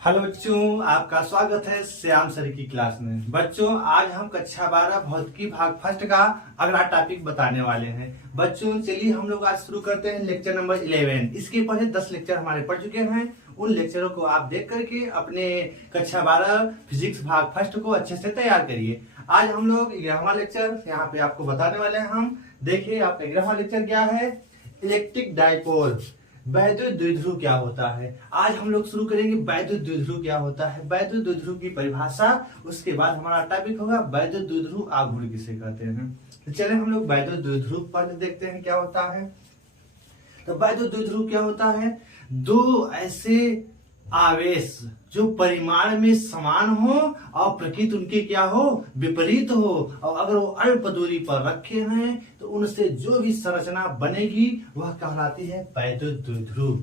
Hello बच्चों, आपका स्वागत है श्याम सर की क्लास में। बच्चों, आज हम कक्षा 12 भौतिकी भाग फर्स्ट का अगला टॉपिक बताने वाले हैं। बच्चों चलिए हम लोग आज शुरू करते हैं लेक्चर नंबर 11। इसके पहले 10 लेक्चर हमारे पढ़ चुके हैं। उन लेक्चरों को आप देख करके अपने कक्षा 12 फिजिक्स भाग फर्स्ट को अच्छे से तैयार करिए। आज हम लोग 11वां लेक्चर यहाँ पे आपको बताने वाले हैं। हम देखिए आपका 11वां लेक्चर क्या है, इलेक्ट्रिक डाइपोल, वैद्युत द्विध्रुव क्या होता है। आज हम लोग शुरू करेंगे वैद्युत द्विध्रुव क्या होता है, वैद्युत द्विध्रुव की परिभाषा। उसके बाद हमारा टॉपिक होगा वैद्युत द्विध्रुव आघूर्ण किसे कहते हैं। तो चले हम लोग वैद्युत द्विध्रुव पहले देखते हैं क्या होता है। तो वैद्युत द्विध्रुव क्या होता है, दो ऐसे आवेश जो परिमाण में समान हो और प्रकृति उनकी क्या हो, विपरीत हो, और अगर वो अल्प दूरी पर रखे हैं तो उनसे जो भी संरचना बनेगी वह कहलाती है वैद्युत द्विध्रुव।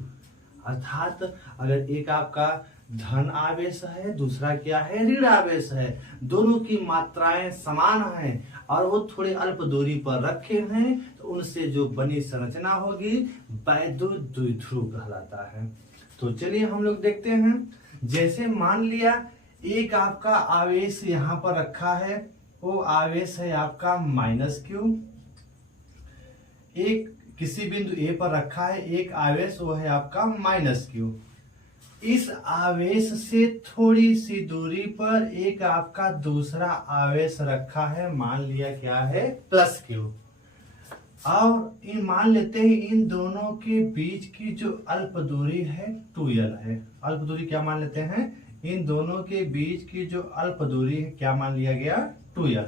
अर्थात अगर एक आपका धन आवेश है, दूसरा क्या है, ऋण आवेश है, दोनों की मात्राएं समान हैं और वो थोड़े अल्प दूरी पर रखे हैं तो उनसे जो बनी संरचना होगी वैद्युत द्विध्रुव कहलाता है। तो चलिए हम लोग देखते हैं। जैसे मान लिया एक आपका आवेश यहाँ पर रखा है, वो आवेश है आपका -q। एक किसी बिंदु A पर रखा है एक आवेश, वो है आपका -q। इस आवेश से थोड़ी सी दूरी पर एक आपका दूसरा आवेश रखा है, मान लिया क्या है, +q। और इन मान लेते हैं इन दोनों के बीच की जो अल्प दूरी है 2l है। अल्प दूरी क्या मान लेते हैं, इन दोनों के बीच की जो अल्प दूरी है क्या मान लिया गया, 2l।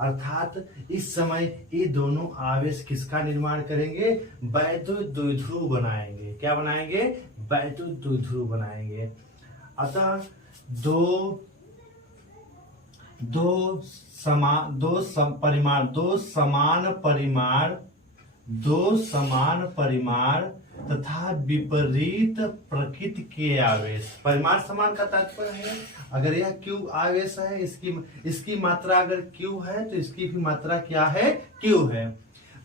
अर्थात इस समय ये दोनों आवेश किसका निर्माण करेंगे, वैद्युत द्विध्रुव बनाएंगे। क्या बनाएंगे, वैद्युत द्विध्रुव बनाएंगे। अतः दो समान परिमाण तथा विपरीत प्रकृति के आवेश। परिमाण समान का तात्पर्य है अगर यह Q आवेश है, इसकी मात्रा अगर Q है तो इसकी भी मात्रा क्या है, Q है।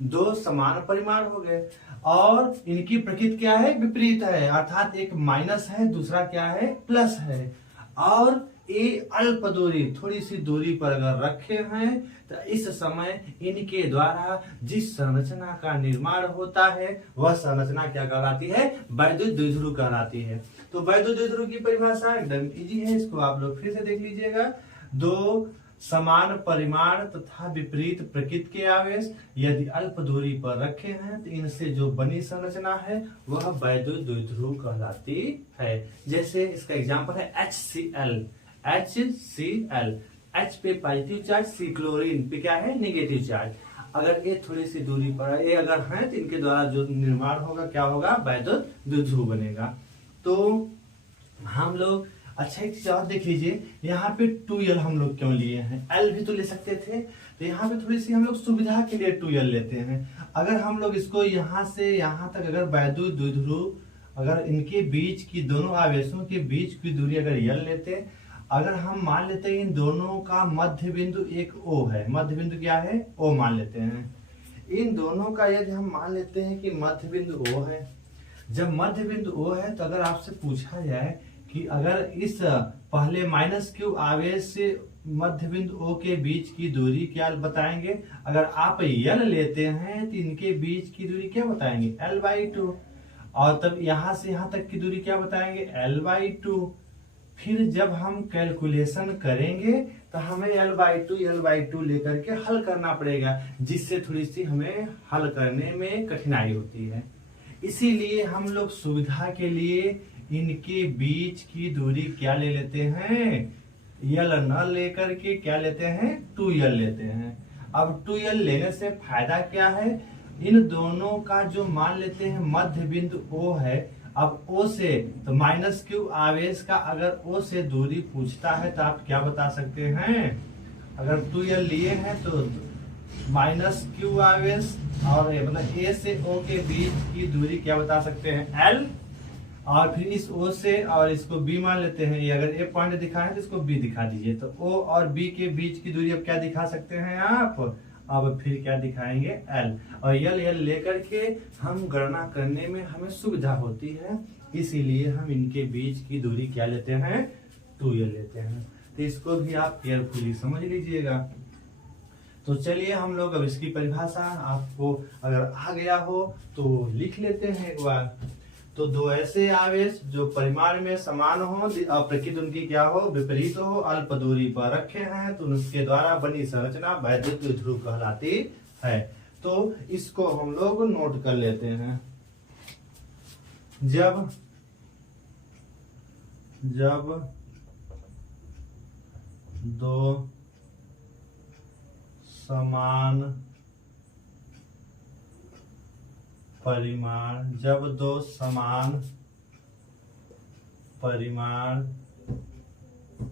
दो समान परिमाण हो गए और इनकी प्रकृति क्या है, विपरीत है। अर्थात एक माइनस है, दूसरा क्या है, प्लस है। और ये अल्प दूरी थोड़ी सी दूरी पर अगर रखे हैं तो इस समय इनके द्वारा जिस संरचना का निर्माण होता है वह संरचना क्या कहलाती है, वैद्युत द्विध्रुव कहलाती है। तो वैद्युत द्विध्रुव की परिभाषा एकदम इजी है, इसको आप लोग फिर से देख लीजिएगा। दो समान परिमाण तथा विपरीत प्रकृति के आवेश यदि अल्प दूरी पर रखे हैं तो इनसे जो बनी संरचना है वह वैद्युत द्विध्रुव कहलाती है। जैसे इसका एग्जांपल है HCl। H पे पॉजिटिव चार्ज, C क्लोरीन पे क्या है, नेगेटिव चार्ज। अगर ये थोड़ी सी दूरी पर ये अगर है तो इनके द्वारा जो निर्माण होगा क्या होगा, वैद्युत द्विध्रुव बनेगा। तो हम लोग अच्छा एक चीज और देख लीजिए, यहाँ पे 2l हम लोग क्यों लिए हैं, l भी तो ले सकते थे। तो यहाँ पे थोड़ी सी हम लोग सुविधा के लिए 2l लेते हैं। अगर हम लोग इसको यहाँ से यहाँ तक अगर वैद्युत द्विध्रुव, अगर इनके बीच की दोनों आवेशों के बीच की दूरी अगर l लेते, अगर हम मान लेते हैं इन दोनों का मध्य बिंदु एक O है, मध्य बिंदु क्या है, O मान लेते हैं। इन दोनों का यदि हम मान लेते हैं कि मध्य बिंदु O है, जब मध्य बिंदु O है तो अगर आपसे पूछा जाए कि अगर इस पहले -q आवेश से मध्य बिंदु O के बीच की दूरी क्या बताएंगे, अगर आप l लेते हैं तो इनके बीच की दूरी क्या बताएंगे, l/2। और तब यहाँ से यहाँ तक की दूरी क्या बताएंगे, l/2। फिर जब हम कैलकुलेशन करेंगे तो हमें l/2 लेकर के हल करना पड़ेगा, जिससे थोड़ी सी हमें हल करने में कठिनाई होती है। इसीलिए हम लोग सुविधा के लिए इनके बीच की दूरी क्या ले लेते हैं, l न लेकर के क्या लेते हैं, 2l लेते हैं। अब 2l लेने से फायदा क्या है, इन दोनों का जो मान लेते हैं मध्य बिंदु O है, अब O से तो -q आवेश का अगर O से दूरी पूछता है तो आप क्या बता सकते हैं, अगर 2l लिए हैं तो -q आवेश और मतलब A से O के बीच की दूरी क्या बता सकते हैं, l। और फिर इस O से और इसको B मान लेते हैं, ये अगर A पॉइंट दिखाए तो इसको B दिखा दीजिए। तो O और B के बीच की दूरी अब क्या दिखा सकते हैं आप, अब फिर क्या दिखाएंगे, L। और L लेकर के हम गणना करने में हमें सुविधा होती है। इसीलिए हम इनके बीच की दूरी क्या लेते हैं, 2l लेते हैं। तो इसको भी आप केयरफुली समझ लीजिएगा। तो चलिए हम लोग अब इसकी परिभाषा आपको अगर आ गया हो तो लिख लेते हैं एक बार। तो दो ऐसे आवेश जो परिमाण में समान हो, प्रकृति उनकी क्या हो, विपरीत हो, अल्प दूरी पर रखे हैं, तो उसके द्वारा बनी संरचना वैद्युत द्विध्रुव कहलाती है। तो इसको हम लोग नोट कर लेते हैं। जब दो समान परिमाण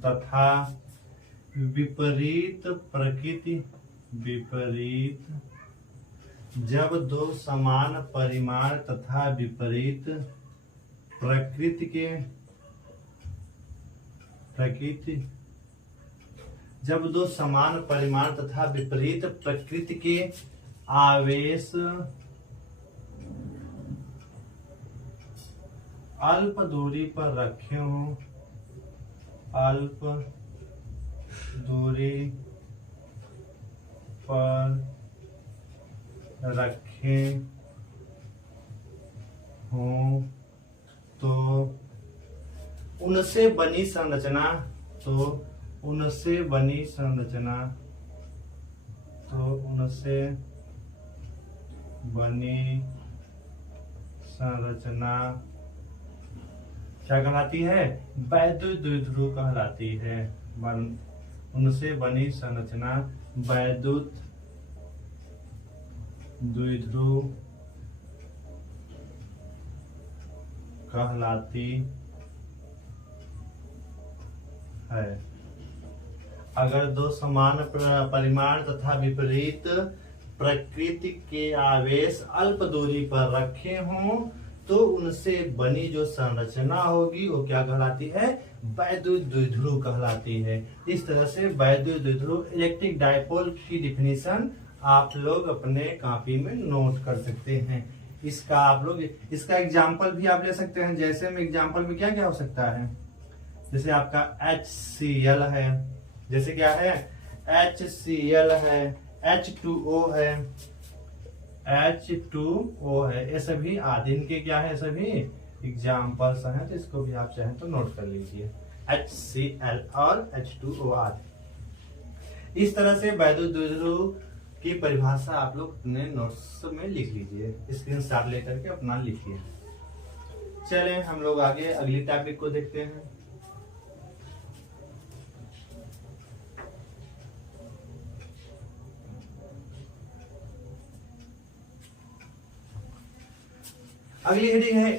तथा विपरीत प्रकृति जब दो समान परिमाण तथा विपरीत जब दो समान परिमाण तथा विपरीत प्रकृति के आवेश अल्प दूरी पर रखे हों, तो उनसे बनी संरचना क्या कहलाती है, वैद्युत द्विध्रुव कहलाती है। उनसे बनी संरचना वैद्युत द्विध्रुव कहलाती है। अगर दो समान परिमाण तथा विपरीत प्रकृति के आवेश अल्प दूरी पर रखे हों, तो उनसे बनी जो संरचना होगी वो क्या कहलाती है, वैद्युत द्विध्रुव कहलाती है। इस तरह से वैद्युत द्विध्रुव इलेक्ट्रिक डायपोल की डिफिनीशन आप लोग अपने कॉपी में नोट कर सकते हैं। इसका एग्जाम्पल भी आप ले सकते हैं। जैसे में एग्जाम्पल में क्या क्या हो सकता है, जैसे आपका HCl है, जैसे क्या है HCl है, H2O है, H2O है, ये सभी आदि इनके क्या है, सभी एग्जाम्पल्स हैं। तो इसको भी आप चाहें तो नोट कर लीजिए, HCl और H2O आदि। इस तरह से वैद्युत द्विध्रुव की परिभाषा आप लोग अपने नोट्स में लिख लीजिए, स्क्रीनशॉट लेकर के अपना लिखिए। चलें हम लोग आगे अगली टॉपिक को देखते हैं। अगली हेडिंग है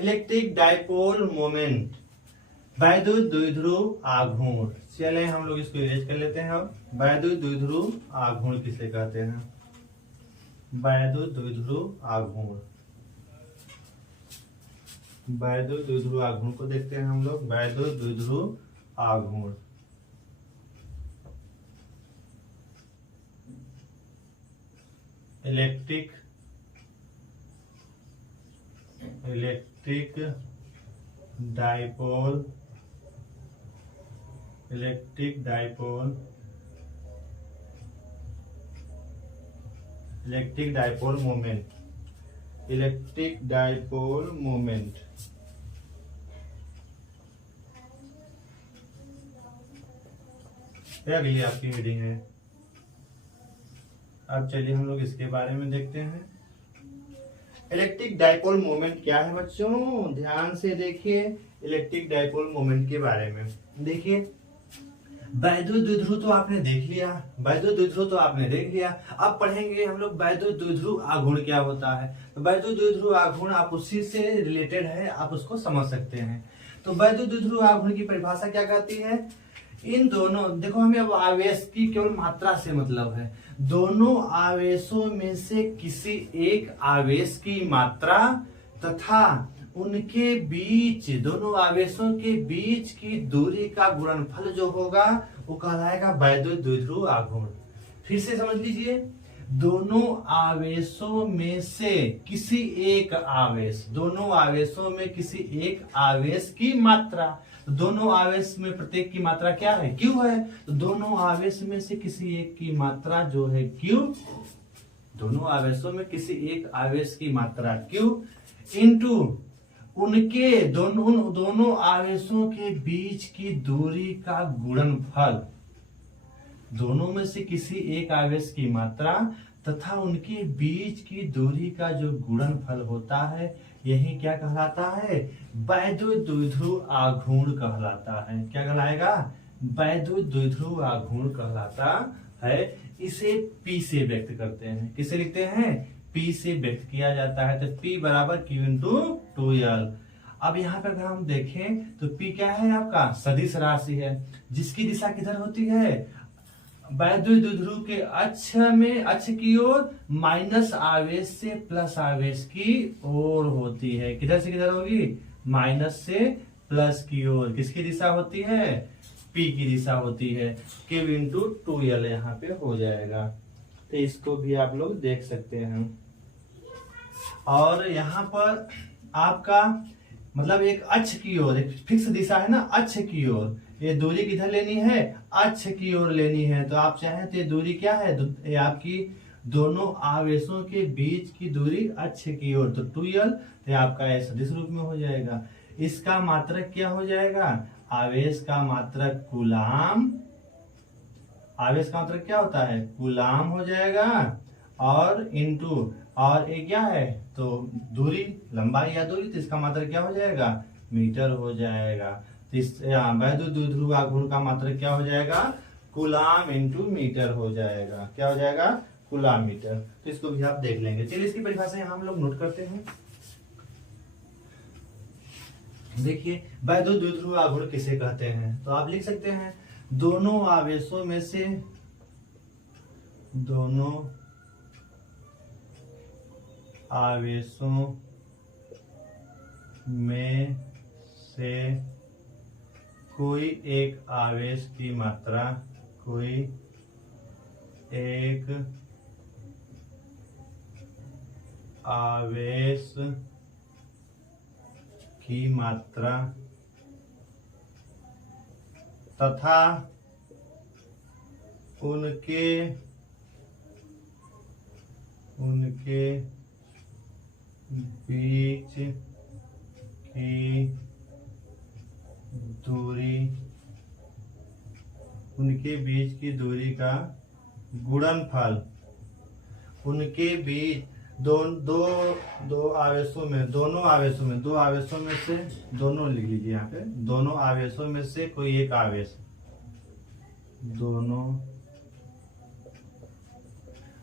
इलेक्ट्रिक डायपोल मोमेंट, वैद्युत द्विध्रुव आघूर्ण। चले हम लोग इसको इरेज कर लेते हैं। अब वैद्युत द्विध्रुव आघूर्ण किसे कहते हैं, वैद्युत द्विध्रुव आघूर्ण। वैद्युत द्विध्रुव आघूर्ण को देखते हैं हम लोग। वैद्युत द्विध्रुव आघूर्ण इलेक्ट्रिक डायपोल मोमेंट। अगली आपकी हेडिंग है। अब चलिए हम लोग इसके बारे में देखते हैं। इलेक्ट्रिक डायपोल मोमेंट क्या है बच्चों, ध्यान से देखिए इलेक्ट्रिक डायपोल मोमेंट के बारे में। देखिए वैद्युत द्विध्रुव तो आपने देख लिया, अब पढ़ेंगे हम लोग वैद्युत द्विध्रुव आघूर्ण क्या होता है। तो वैद्युत द्विध्रुव आघूर्ण आप उसी से रिलेटेड है, आप उसको समझ सकते हैं। तो वैद्युत द्विध्रुव आघूर्ण की परिभाषा क्या कहती है, इन दोनों, देखो हमें अब आवेश की केवल मात्रा से मतलब है, दोनों आवेशों में से किसी एक आवेश की मात्रा तथा उनके बीच, दोनों आवेशों के बीच की दूरी का गुणनफल जो होगा वो कहलाएगा वैद्युत द्विध्रुव आघूर्ण। फिर से समझ लीजिए, दोनों आवेशों में से किसी एक आवेश, दोनों आवेशों में किसी एक आवेश की मात्रा, दोनों आवेश में प्रत्येक की मात्रा क्या है, क्यू है। तो दोनों आवेश में से किसी एक की मात्रा जो है क्यू, दोनों आवेशों में किसी एक आवेश की मात्रा क्यू इंटू उनके दोनों आवेशों के बीच की दूरी का गुणनफल, दोनों में से किसी एक आवेश की मात्रा तथा उनके बीच की दूरी का जो गुणनफल होता है, यही क्या कहलाता है, वैद्युत द्विध्रुव आघूर्ण कहलाता है। क्या कहलाएगा, वैद्युत द्विध्रुव आघूर्ण कहलाता है। इसे P से व्यक्त करते हैं, किसे लिखते हैं, P से व्यक्त किया जाता है। तो P बराबर Q इंटू 2L। अब यहाँ पे अगर हम देखें तो P क्या है आपका, सदिश राशि है, जिसकी दिशा किधर होती है, वैद्युत द्विध्रुव के अक्ष की ओर माइनस आवेश से प्लस आवेश की ओर होती है। किधर से किधर होगी, माइनस से प्लस की ओर। किसकी दिशा होती है, P की दिशा होती है। Q इंटू 2L यहाँ पे हो जाएगा। तो इसको भी आप लोग देख सकते हैं। और यहाँ पर आपका मतलब एक अक्ष की ओर, एक फिक्स दिशा है ना, अक्ष की ओर, ये दूरी किधर लेनी है, अक्ष की ओर लेनी है। तो आप चाहें तो ये दूरी क्या है, ये आपकी दोनों आवेशों के बीच की दूरी अक्ष की ओर, तो 2L। तो आपका ये सदिश रूप में हो जाएगा। इसका मात्रक क्या हो जाएगा, आवेश का मात्रक कूलाम, आवेश का मात्रक क्या होता है, कूलाम हो जाएगा, और इंटू, और ये क्या है, तो दूरी, लंबाई या दूरी, तो इसका मात्रक क्या हो जाएगा, मीटर हो जाएगा। तो इस वैद्युत द्विध्रुव आघूर्ण का मात्रक क्या हो जाएगा, कूलाम इंटू मीटर हो जाएगा। क्या हो जाएगा, कूलाम मीटर। तो इसको भी आप देख लेंगे। चलिए इसकी परिभाषा यहाँ हम लोग नोट करते हैं। देखिए वैद्युत द्विध्रुव आघूर्ण किसे कहते हैं, तो आप लिख सकते हैं दोनों आवेशों में से, दोनों आवेशों में से कोई एक आवेश की मात्रा, कोई एक आवेश की मात्रा तथा उनके बीच की दूरी, उनके बीच की दूरी का गुणनफल, उनके बीच दो आवेशों में, दोनों आवेशों में से, दोनों लिख लीजिए यहाँ पे, दोनों आवेशों में से कोई एक आवेश,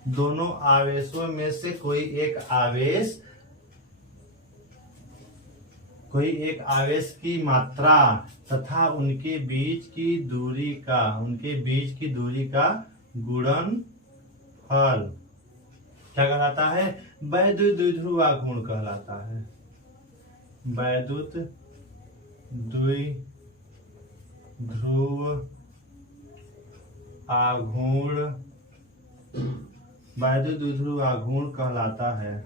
दोनों आवेशों में से कोई एक आवेश की मात्रा तथा उनके बीच की दूरी का गुणनफल क्या कहलाता है, वैद्युत द्विध्रुव आघूर्ण कहलाता है। वैद्युत द्विध्रुव आघूर्ण, वैद्युत द्विध्रुव आघूर्ण कहलाता है,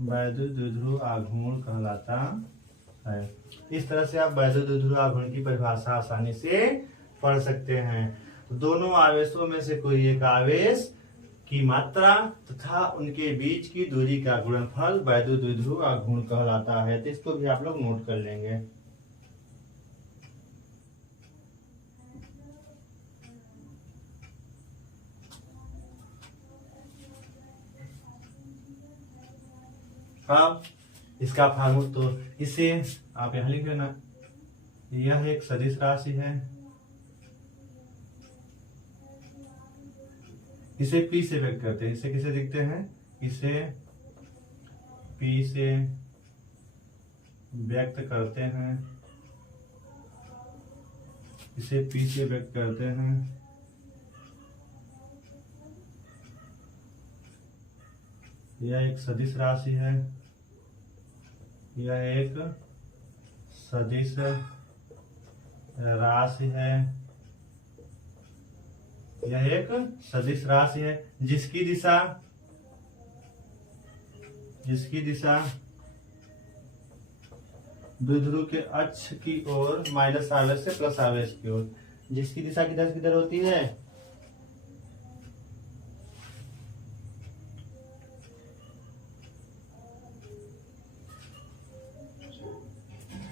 वैद्युत द्विध्रुव आघूर्ण कहलाता है। इस तरह से आप वैद्युत द्विध्रुव आघूर्ण की परिभाषा आसानी से पढ़ सकते हैं। दोनों आवेशों में से कोई एक आवेश की मात्रा तथा उनके बीच की दूरी का गुणनफल वैद्युत द्विध्रुव आघूर्ण कहलाता है। तो इसको भी आप लोग नोट कर लेंगे। अब इसका फार्मूला, तो इसे आप यहां लिख लेना, यह एक सदिश राशि है, इसे P से व्यक्त करते हैं। इसे किसे लिखते हैं, इसे P से व्यक्त करते हैं, इसे P से व्यक्त करते हैं। यह एक सदिश राशि है, यह एक सदिश राशि है यह एक सदिश राशि है जिसकी दिशा द्विध्रुव के अक्ष की ओर माइनस आवेश से प्लस आवेश की ओर, जिसकी दिशा किधर होती है,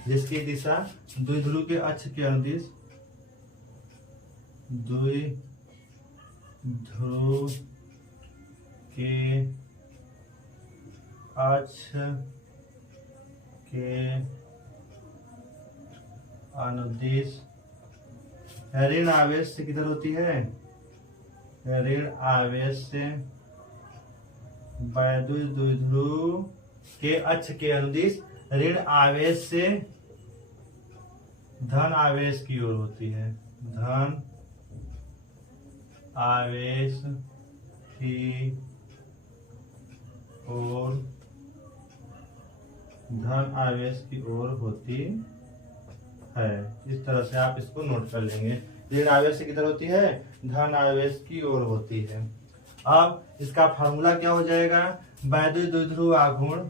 जिसकी दिशा द्विध्रुव के अक्ष के अनुदिश द्विध्रुव के अक्ष के अनुदिश ऋण आवेश से किधर होती है, ऋण आवेश से वैद्युत द्विध्रुव के अक्ष के अनुदिश ऋण आवेश से धन आवेश की ओर होती है, धन आवेश की ओर, धन आवेश की ओर होती है। इस तरह से आप इसको नोट कर लेंगे। ऋण आवेश से किधर होती है, धन आवेश की ओर होती है। अब इसका फार्मूला क्या हो जाएगा, वैद्युत द्विध्रुव आघूर्ण,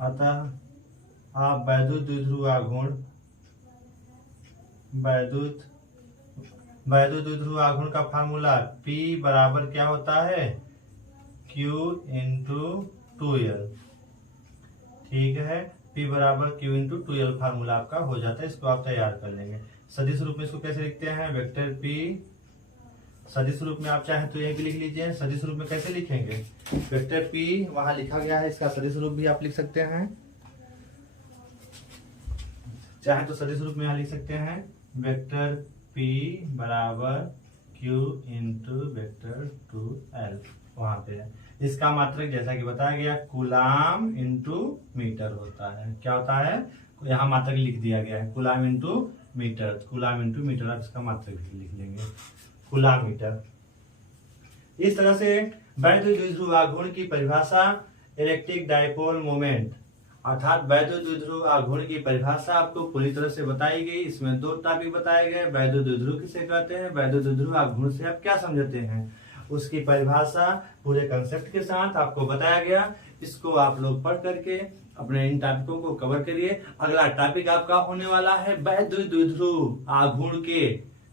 अतः आप वैद्युत द्विध्रुव आघूर्ण, वैद्युत द्विध्रुव आघूर्ण का फार्मूला P बराबर क्या होता है, Q इंटू 2L। ठीक है, P बराबर Q इंटू 2L फार्मूला आपका हो जाता है। इसको आप तैयार कर लेंगे। सदिश रूप में इसको कैसे लिखते हैं, वेक्टर P, सदिश रूप में आप चाहें तो ये भी लिख लीजिए। सदिश रूप में कैसे लिखेंगे, वेक्टर P वहां लिखा गया है, इसका सदिश रूप भी आप लिख सकते हैं। चाहे तो सदिश रूप में यहाँ लिख सकते हैं, वेक्टर P बराबर Q इंटू वेक्टर 2L, वहां पे है। इसका मात्रक जैसा कि बताया गया कूलाम इंटू मीटर होता है। क्या होता है, यहाँ मात्रक लिख दिया गया है, coulomb into metre, coulomb into metre, आप इसका मात्रक लिख लेंगे, कूलाम मीटर। इस तरह से वैद्युत द्विध्रुव आघूर्ण की परिभाषा इलेक्ट्रिक डायपोल मोमेंट, अर्थात वैद्युत द्विध्रुव आघूर्ण की परिभाषा आपको पूरी तरह से बताई गई। इसमें दो टॉपिक बताए गए, वैद्युत द्विध्रुव किसे कहते हैं, वैद्युत द्विध्रुव आघूर्ण से आप क्या समझते हैं, उसकी परिभाषा पूरे कंसेप्ट के साथ आपको बताया गया। इसको आप लोग पढ़ करके अपने इन टॉपिकों को कवर करिए। अगला टॉपिक आपका होने वाला है वैद्युत द्विध्रुव आघूर्ण के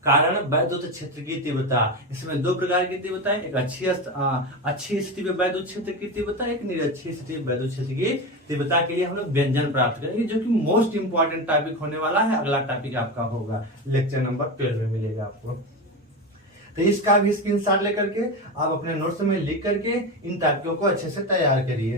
कारण वैद्युत क्षेत्र की तीव्रता। इसमें दो प्रकार की तीव्रता है, एक अच्छी स्थिति में वैद्युत क्षेत्र की तीव्रता, एक निरक्षी स्थिति में वैद्युत क्षेत्र की तीव्रता के लिए हम लोग व्यंजन प्राप्त करेंगे, जो कि मोस्ट इंपॉर्टेंट टॉपिक होने वाला है। अगला टॉपिक आपका होगा लेक्चर नंबर 12 में मिलेगा आपको। तो इसका भी स्क्रीनशॉट लेकर के आप अपने नोट्स में लिख करके इन टॉपिकों को अच्छे से तैयार करिए।